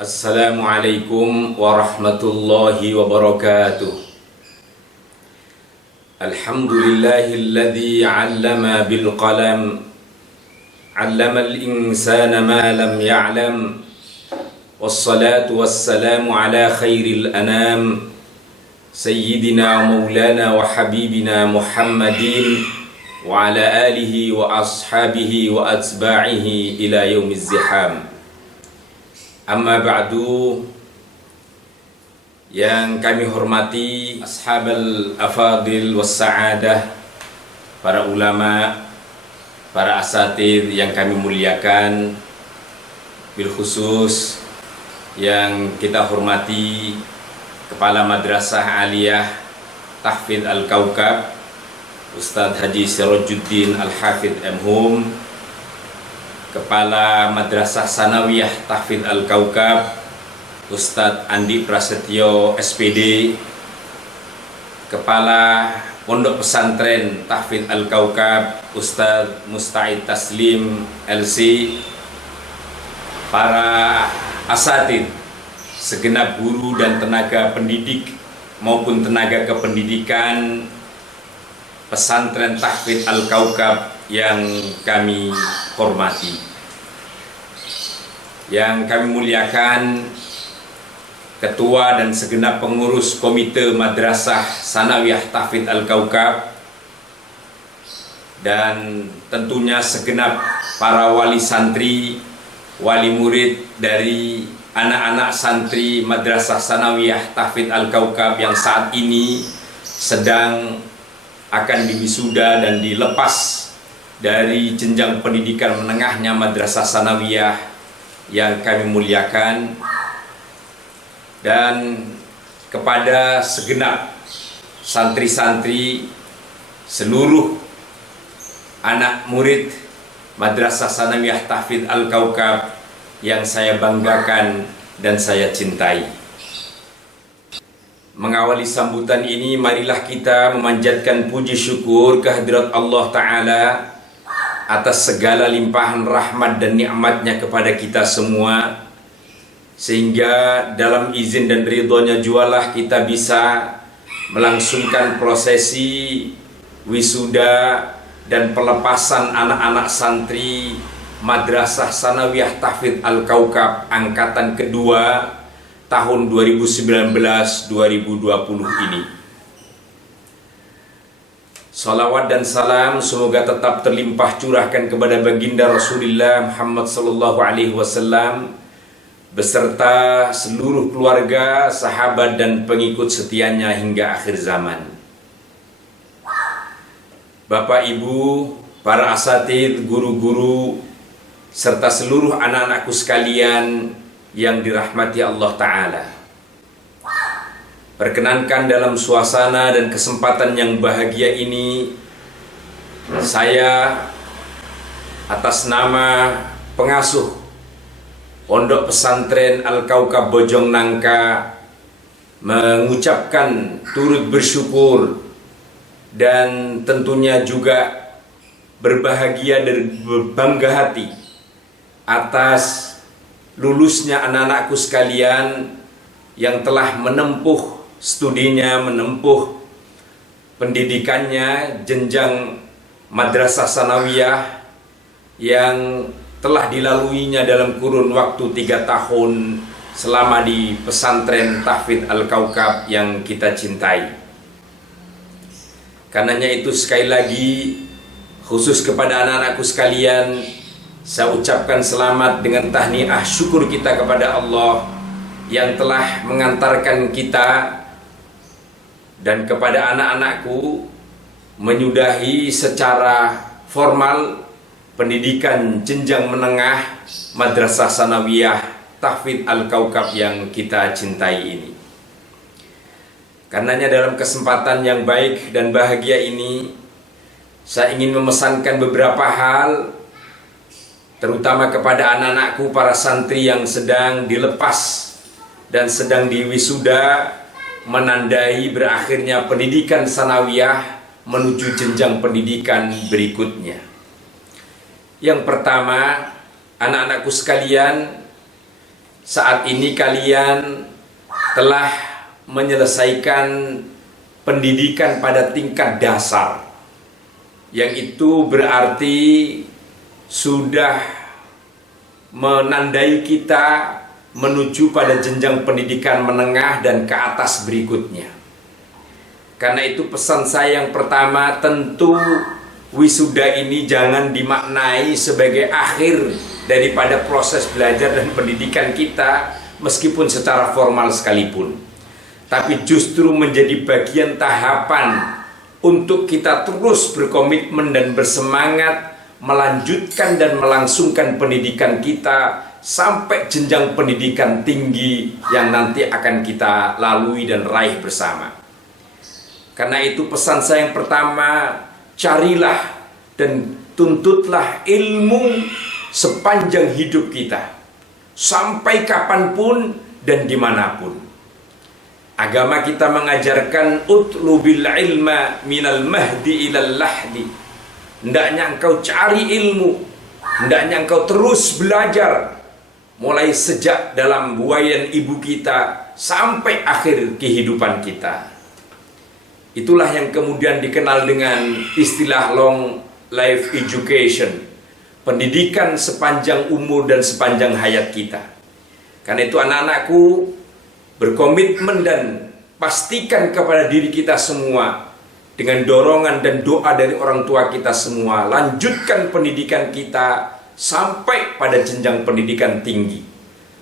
Assalamualaikum warahmatullahi wabarakatuh. Alhamdulillahilladzi 'allama bil qalam, 'allamal insana ma lam ya'lam. Wassalatu wassalamu ala khairil anam, sayyidina maulana wa habibina Muhammadin wa ala alihi wa ashabihi wa atba'ihi ila yaumiz ziham. Amma ba'du, yang kami hormati ashabal afadil was sa'adah, para ulama, para asatidz yang kami muliakan, bil khusus yang kita hormati Kepala Madrasah Aliyah Tahfidz Al-Kaukab Ustadz Haji Sirajuddin Al-Hafidz M.Hum, Kepala Madrasah Sanawiyah Tahfidz Al-Kaukab Ustadz Andi Prasetyo SPD, Kepala Pondok Pesantren Tahfidz Al-Kaukab Ustadz Musta'id Taslim LC, para asatidz, segenap guru dan tenaga pendidik maupun tenaga kependidikan pesantren Tahfidz Al-Kaukab yang kami hormati, yang kami muliakan Ketua dan segenap pengurus Komite Madrasah Sanawiyah Tahfidz Al-Kaukab, dan tentunya segenap para wali santri, wali murid dari anak-anak santri Madrasah Sanawiyah Tahfidz Al-Kaukab yang saat ini sedang akan diwisuda dan dilepas dari jenjang pendidikan menengahnya Madrasah Sanawiyah yang kami muliakan, dan kepada segenap santri-santri, seluruh anak murid Madrasah Sanawiyah Tahfidz Al-Kaukab yang saya banggakan dan saya cintai. Mengawali sambutan ini, marilah kita memanjatkan puji syukur kehadirat Allah Ta'ala atas segala limpahan rahmat dan nikmatnya kepada kita semua, sehingga dalam izin dan ridhonya jualah kita bisa melangsungkan prosesi wisuda dan pelepasan anak-anak santri Madrasah Sanawiyah Tahfidz Al-Kaukab angkatan kedua tahun 2019-2020 ini. Salawat dan salam semoga tetap terlimpah curahkan kepada baginda Rasulullah Muhammad sallallahu alaihi wasallam beserta seluruh keluarga, sahabat dan pengikut setianya hingga akhir zaman. Bapak Ibu, para asatidz, guru-guru, serta seluruh anak-anakku sekalian yang dirahmati Allah Ta'ala, perkenankan dalam suasana dan kesempatan yang bahagia ini, saya atas nama pengasuh Pondok Pesantren Al-Kaukab Bojong Nangka mengucapkan turut bersyukur dan tentunya juga berbahagia dan berbangga hati atas lulusnya anak-anakku sekalian yang telah menempuh studinya, menempuh pendidikannya jenjang Madrasah Sanawiyah yang telah dilaluinya dalam kurun waktu 3 tahun selama di pesantren Tahfidz Al-Kaukab yang kita cintai. Karenanya itu sekali lagi khusus kepada anak-anakku sekalian, saya ucapkan selamat dengan tahniah syukur kita kepada Allah yang telah mengantarkan kita dan kepada anak-anakku menyudahi secara formal pendidikan jenjang menengah Madrasah Sanawiyah Tahfidz Al-Kaukab yang kita cintai ini. Karenanya dalam kesempatan yang baik dan bahagia ini, saya ingin memesankan beberapa hal, terutama kepada anak-anakku para santri yang sedang dilepas dan sedang diwisuda menandai berakhirnya pendidikan sanawiyah menuju jenjang pendidikan berikutnya. Yang pertama, anak-anakku sekalian, saat ini kalian telah menyelesaikan pendidikan pada tingkat dasar, yang itu berarti sudah menandai kita menuju pada jenjang pendidikan menengah dan ke atas berikutnya. Karena itu pesan saya yang pertama, tentu wisuda ini jangan dimaknai sebagai akhir daripada proses belajar dan pendidikan kita, meskipun secara formal sekalipun, tapi justru menjadi bagian tahapan untuk kita terus berkomitmen dan bersemangat melanjutkan dan melangsungkan pendidikan kita sampai jenjang pendidikan tinggi yang nanti akan kita lalui dan raih bersama. Karena itu pesan saya yang pertama, carilah dan tuntutlah ilmu sepanjang hidup kita, sampai kapanpun dan dimanapun. Agama kita mengajarkan utlubil ilma minal mahdi ilal lahdi. Hendaknya engkau cari ilmu, hendaknya engkau terus belajar, mulai sejak dalam buayan ibu kita sampai akhir kehidupan kita. Itulah yang kemudian dikenal dengan istilah long life education, pendidikan sepanjang umur dan sepanjang hayat kita. Karena itu anak-anakku, berkomitmen dan pastikan kepada diri kita semua, dengan dorongan dan doa dari orang tua kita semua, lanjutkan pendidikan kita sampai pada jenjang pendidikan tinggi.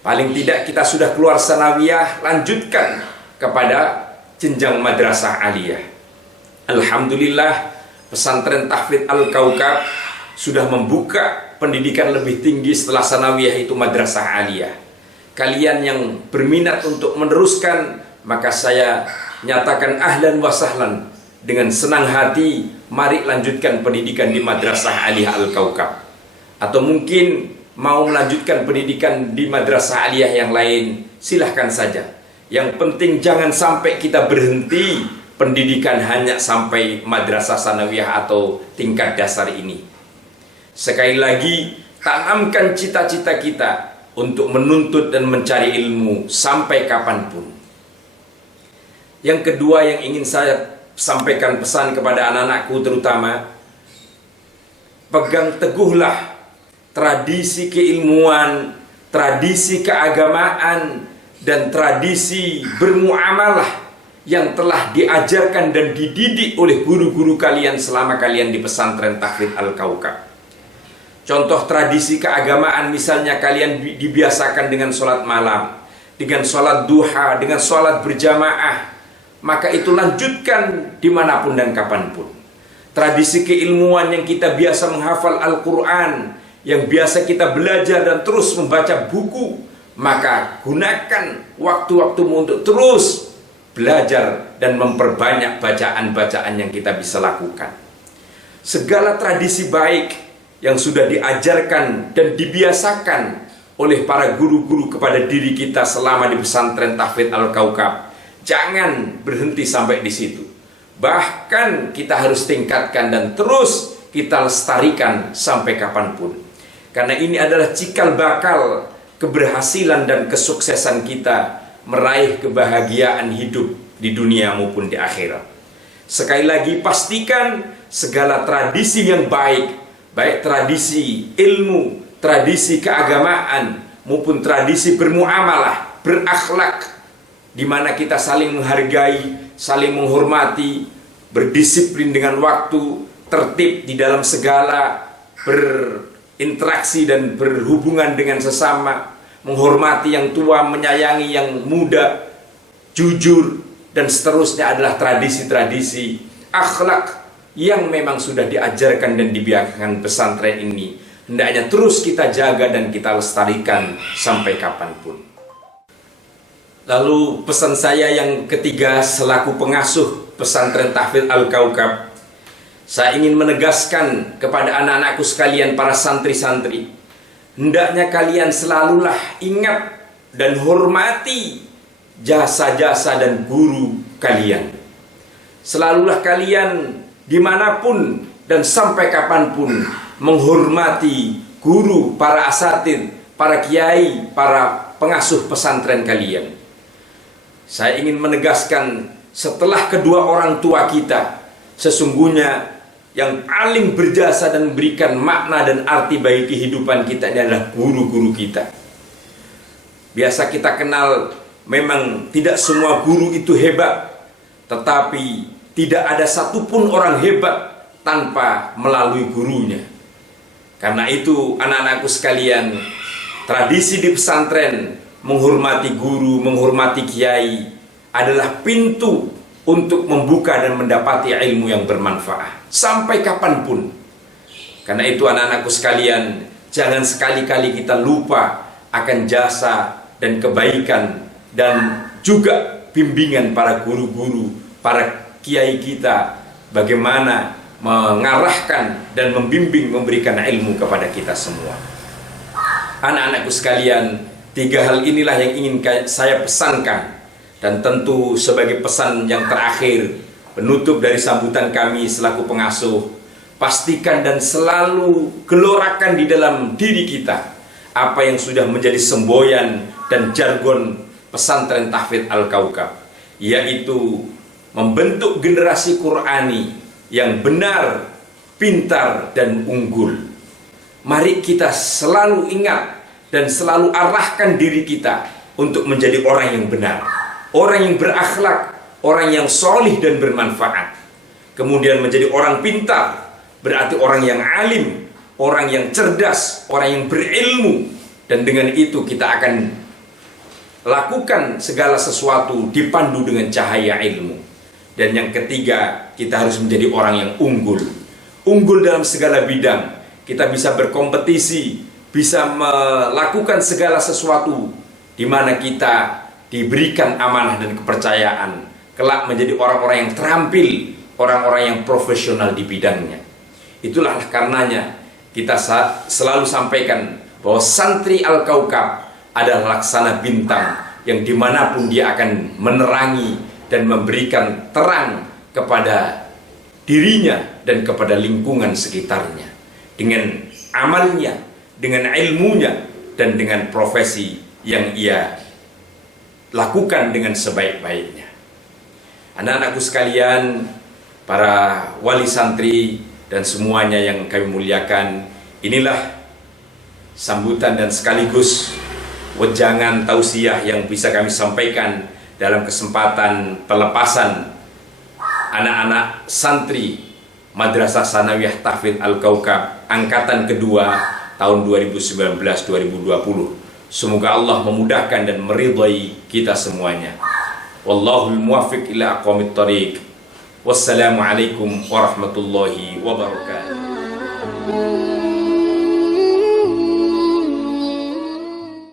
Paling tidak kita sudah keluar sanawiyah, lanjutkan kepada jenjang madrasah aliyah. Alhamdulillah, pesantren Tahfidz Al-Kaukab sudah membuka pendidikan lebih tinggi setelah sanawiyah, itu madrasah aliyah. Kalian yang berminat untuk meneruskan, maka saya nyatakan ahlan wa sahlan, dengan senang hati mari lanjutkan pendidikan di madrasah aliyah Al-Kaukab. Atau mungkin mau melanjutkan pendidikan di madrasah aliyah yang lain, silahkan saja. Yang penting jangan sampai kita berhenti pendidikan hanya sampai madrasah sanawiyah atau tingkat dasar ini. Sekali lagi, tanamkan cita-cita kita untuk menuntut dan mencari ilmu sampai kapanpun. Yang kedua yang ingin saya sampaikan pesan kepada anak-anakku terutama, pegang teguhlah tradisi keilmuan, tradisi keagamaan, dan tradisi bermuamalah yang telah diajarkan dan dididik oleh guru-guru kalian selama kalian di pesantren Tahfidz Al-Kaukab. Contoh tradisi keagamaan, misalnya kalian dibiasakan dengan sholat malam, dengan sholat duha, dengan sholat berjamaah, maka itu lanjutkan dimanapun dan kapanpun. Tradisi keilmuan yang kita biasa menghafal Al-Quran, yang biasa kita belajar dan terus membaca buku, maka gunakan waktu-waktumu untuk terus belajar dan memperbanyak bacaan-bacaan yang kita bisa lakukan. Segala tradisi baik yang sudah diajarkan dan dibiasakan oleh para guru-guru kepada diri kita selama di pesantren Tahfidz Al-Kaukab, jangan berhenti sampai di situ. Bahkan kita harus tingkatkan dan terus kita lestarikan sampai kapanpun. Karena ini adalah cikal bakal keberhasilan dan kesuksesan kita meraih kebahagiaan hidup di dunia maupun di akhirat. Sekali lagi, pastikan segala tradisi yang baik, baik tradisi ilmu, tradisi keagamaan, maupun tradisi bermuamalah, berakhlak, di mana kita saling menghargai, saling menghormati, berdisiplin dengan waktu, tertib di dalam segala berinteraksi dan berhubungan dengan sesama, menghormati yang tua, menyayangi yang muda, jujur, dan seterusnya adalah tradisi-tradisi akhlak yang memang sudah diajarkan dan dibiasakan pesantren ini. Hendaknya terus kita jaga dan kita lestarikan sampai kapanpun. Lalu pesan saya yang ketiga selaku pengasuh pesantren Tahfidz Al-Kaukab, saya ingin menegaskan kepada anak-anakku sekalian, para santri-santri, hendaknya kalian selalulah ingat dan hormati jasa-jasa dan guru kalian. Selalulah kalian dimanapun dan sampai kapanpun menghormati guru, para asatidz, para kiai, para pengasuh pesantren kalian. Saya ingin menegaskan, setelah kedua orang tua kita, sesungguhnya yang paling berjasa dan memberikan makna dan arti bagi kehidupan kita adalah guru-guru kita. Biasa kita kenal, memang tidak semua guru itu hebat, tetapi tidak ada satupun orang hebat tanpa melalui gurunya. Karena itu anak-anakku sekalian, tradisi di pesantren menghormati guru, menghormati kiai adalah pintu untuk membuka dan mendapati ilmu yang bermanfaat sampai kapanpun. Karena itu anak-anakku sekalian, jangan sekali-kali kita lupa akan jasa dan kebaikan dan juga bimbingan para guru-guru, para kiai kita, bagaimana mengarahkan dan membimbing, memberikan ilmu kepada kita semua. Anak-anakku sekalian, 3 hal inilah yang ingin saya pesankan, dan tentu sebagai pesan yang terakhir, penutup dari sambutan kami selaku pengasuh, pastikan dan selalu gelorakan di dalam diri kita apa yang sudah menjadi semboyan dan jargon pesantren Tahfidz Al-Kaukab, yaitu membentuk generasi Qur'ani yang benar, pintar, dan unggul. Mari kita selalu ingat dan selalu arahkan diri kita untuk menjadi orang yang benar, orang yang berakhlak, orang yang solih dan bermanfaat. Kemudian menjadi orang pintar, berarti orang yang alim, orang yang cerdas, orang yang berilmu. Dan dengan itu kita akan lakukan segala sesuatu dipandu dengan cahaya ilmu. Dan yang ketiga, kita harus menjadi orang yang unggul. Unggul dalam segala bidang. Kita bisa berkompetisi, bisa melakukan segala sesuatu di mana kita diberikan amanah dan kepercayaan. Kelak menjadi orang-orang yang terampil, orang-orang yang profesional di bidangnya. Itulah karenanya kita selalu sampaikan bahwa santri Al-Kaukab adalah laksana bintang yang dimanapun dia akan menerangi dan memberikan terang kepada dirinya dan kepada lingkungan sekitarnya dengan amalnya, dengan ilmunya, dan dengan profesi yang ia lakukan dengan sebaik-baiknya. Anak-anakku sekalian, para wali santri dan semuanya yang kami muliakan, inilah sambutan dan sekaligus wejangan tausiah yang bisa kami sampaikan dalam kesempatan pelepasan anak-anak santri Madrasah Sanawiyah Tahfidz Al-Kaukab angkatan kedua tahun 2019-2020. Semoga Allah memudahkan dan meridhai kita semuanya. Wallahul muwaffiq ila aqwamit thoriq. Wassalamualaikum warahmatullahi wabarakatuh.